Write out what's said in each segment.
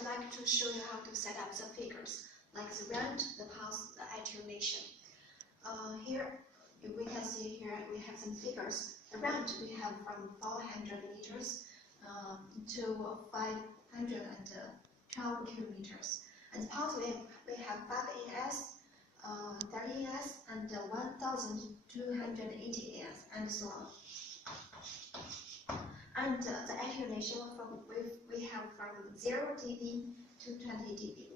would like to show you how to set up the figures, like the rand, the pulse, the attenuation. Here, we can see here we have some figures. The rand we have from 400 meters to 512 kilometers. And the pulse we have 5 AS, 30 AS, and 1280 AS, and so on. And the attenuation we have from 0 dB to 20 dB.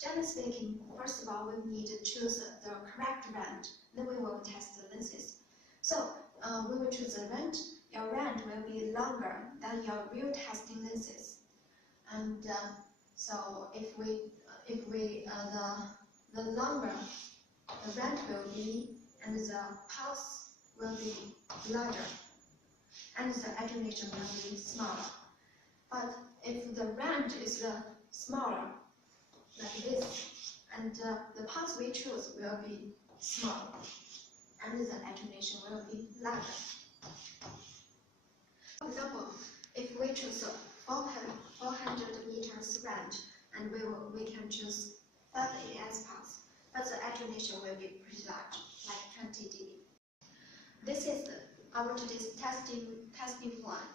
Generally speaking, first of all, we need to choose the correct rand. Then we will test the lenses. So we will choose the rand. Your rand will be longer than your real testing lenses. And so if the longer the rand will be, and the pulse will be larger, and the attenuation will be smaller. But if the rand is smaller, like this, and the pulse we choose will be small, and the attenuation will be larger. For example, if we choose 400 meters rand, and we can choose 5 AS pulse, but the attenuation will be pretty large, like 20 dB. This is our today's testing plan.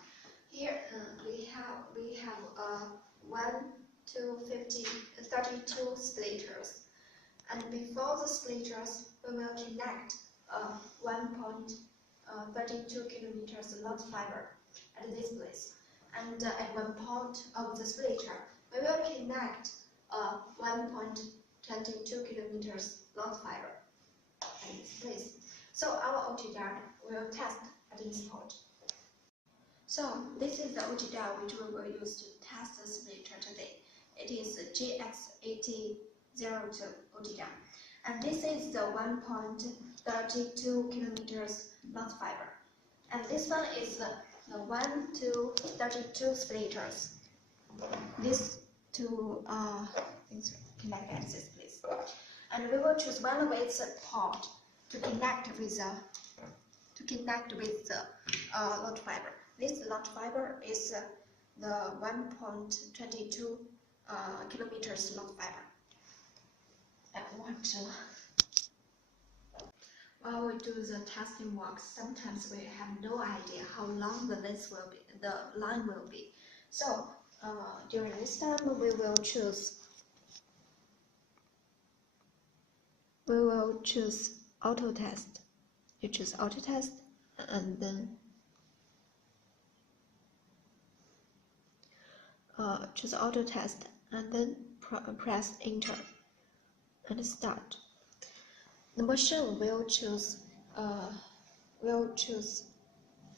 Here we have 1 to 32 splitters, and before the splitters we will connect 1.32 kilometers long fiber at this place, and at one point of the splitter we will connect 1.22 kilometers long fiber at this place. So our OTDR will test at this point. So this is the OTDR which we will use to test the splitter today. It is GX8002 OTDR. And this is the 1.32 kilometers long fiber. And this one is the 1 to 32 splitters. These two things connect at this place. And we will choose one with the port to connect with the long fiber. This long fiber is the 1.22 kilometers long fiber. While we do the testing work, sometimes we have no idea how long the line will be. So during this time, we will choose auto test. You choose auto test, and then choose auto test, and then press enter and start. The machine will choose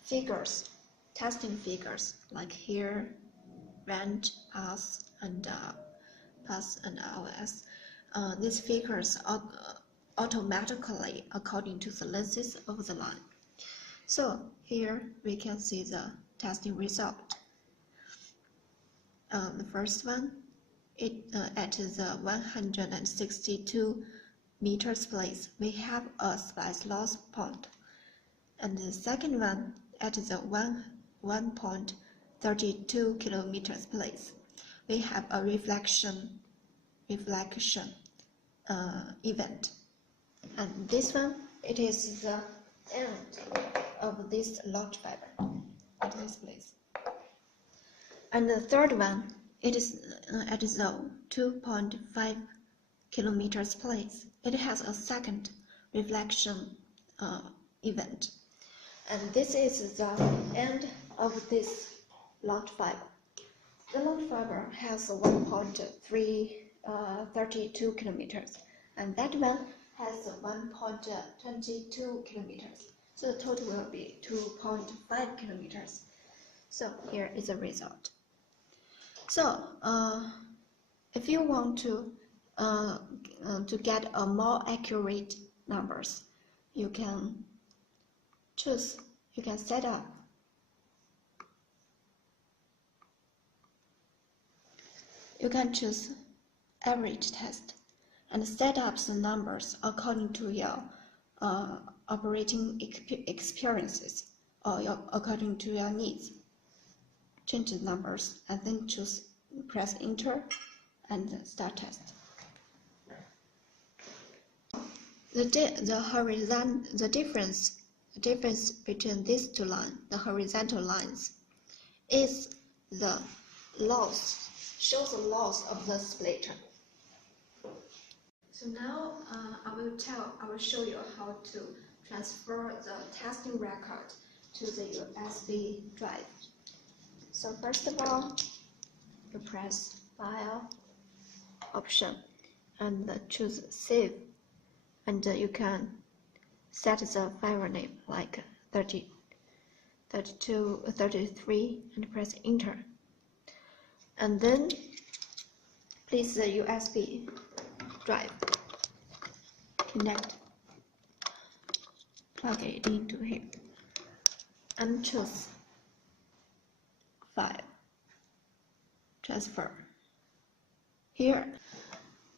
figures, testing figures, like here, rand, pulse, and LS. These figures are automatically according to the lenses of the line. So here we can see the testing result. The first one, at the 162 meters place, we have a slice loss point, and the second one at the 1.32 kilometers place, we have a reflection event, and this one, it is the end of this large fiber at this place. And the third one, it is at the 2.5 kilometers place. It has a second reflection event, and this is the end of this large fiber. The large fiber has 1.32 kilometers, and that one has 1.22 kilometers. So the total will be 2.5 kilometers. So here is the result. So if you want to get a more accurate numbers, you can set up. You can choose average test and set up the numbers according to your operating experiences or according to your needs. Change the numbers and then choose Press enter and start test. The difference between these two lines, the horizontal lines, is the loss, shows the loss of the splitter. So now I will show you how to transfer the testing record to the USB drive. So first of all, you press File option and choose Save, and you can set the file name like 30, 32, 33 and press enter. And then place the USB drive, connect, plug it into here, and choose File, Transfer. Here,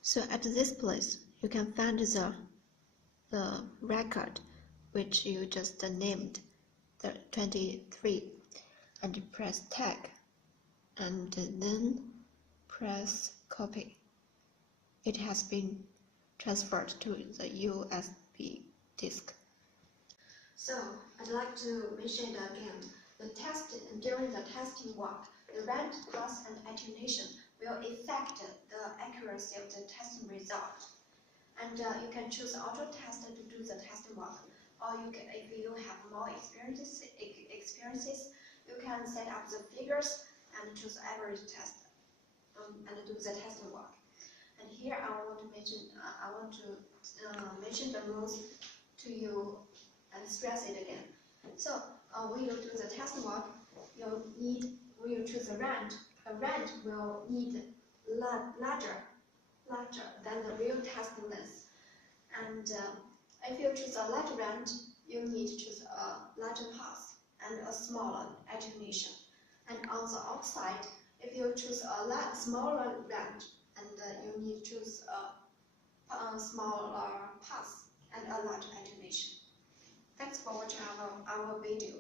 so at this place, you can find the record which you just named, the 23, and press Tag, and then press Copy. It has been transferred to the USB disk. So I'd like to mention it again. During the testing work, the rand, pass, and attenuation will affect the accuracy of the testing result. And you can choose auto test to do the testing work, or if you have more experiences, you can set up the figures and choose average test and do the testing work. And here I want to mention the rules to you and stress it again. So when you do the testing work, when you choose a rand will need larger than the real testing length. And if you choose a large rand, you need to choose a larger pass and a smaller attenuation. And on the outside, if you choose a smaller rand, and you need to choose a smaller pass and a large attenuation. Thanks for watching our video.